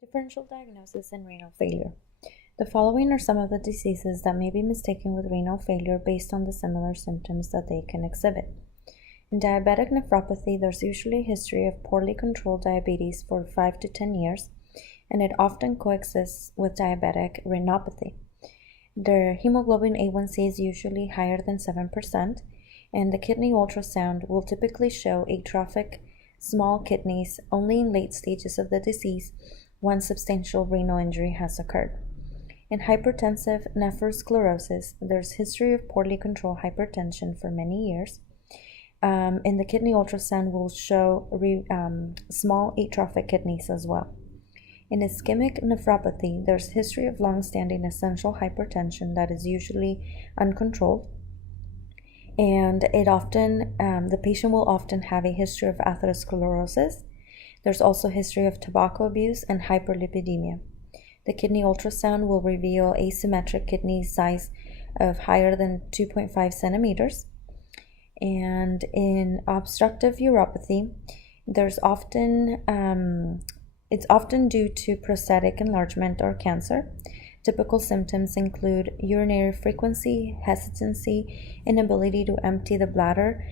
Differential diagnosis and renal failure. The following are some of the diseases that may be mistaken with renal failure based on the similar symptoms that they can exhibit. In diabetic nephropathy, there's usually a history of poorly controlled diabetes for 5 to 10 years, and it often coexists with diabetic retinopathy. The hemoglobin A1C is usually higher than 7%, and the kidney ultrasound will typically show atrophic small kidneys only in late stages of the disease once substantial renal injury has occurred. In hypertensive nephrosclerosis, there's history of poorly controlled hypertension for many years. And the kidney ultrasound will show small atrophic kidneys as well. In ischemic nephropathy, there's history of long-standing essential hypertension that is usually uncontrolled, and the patient will often have a history of atherosclerosis. There's also history of tobacco abuse and hyperlipidemia. The kidney ultrasound will reveal asymmetric kidney size of higher than 2.5 centimeters. And in obstructive uropathy, it's often due to prostatic enlargement or cancer. Typical symptoms include urinary frequency, hesitancy, inability to empty the bladder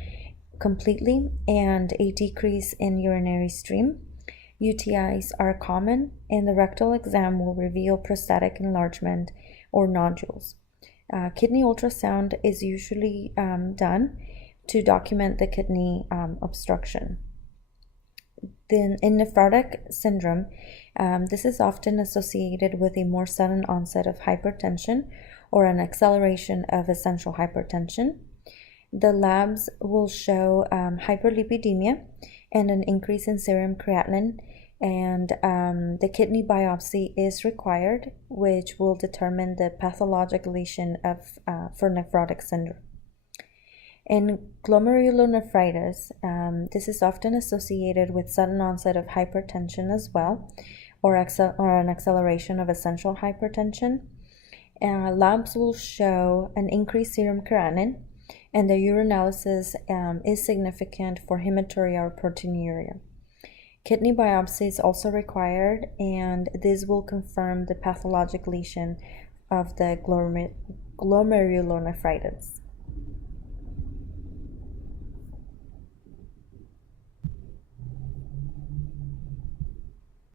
completely, and a decrease in urinary stream. UTIs are common, and the rectal exam will reveal prostatic enlargement or nodules. Kidney ultrasound is usually done to document the kidney obstruction. Then in nephrotic syndrome, this is often associated with a more sudden onset of hypertension or an acceleration of essential hypertension. The labs will show hyperlipidemia and an increase in serum creatinine, and the kidney biopsy is required, which will determine the pathologic lesion for nephrotic syndrome. In glomerulonephritis, this is often associated with sudden onset of hypertension as well, or an acceleration of essential hypertension. Labs will show an increased serum creatinine, and the urinalysis is significant for hematuria or proteinuria. Kidney biopsy is also required, and this will confirm the pathologic lesion of the glomerulonephritis.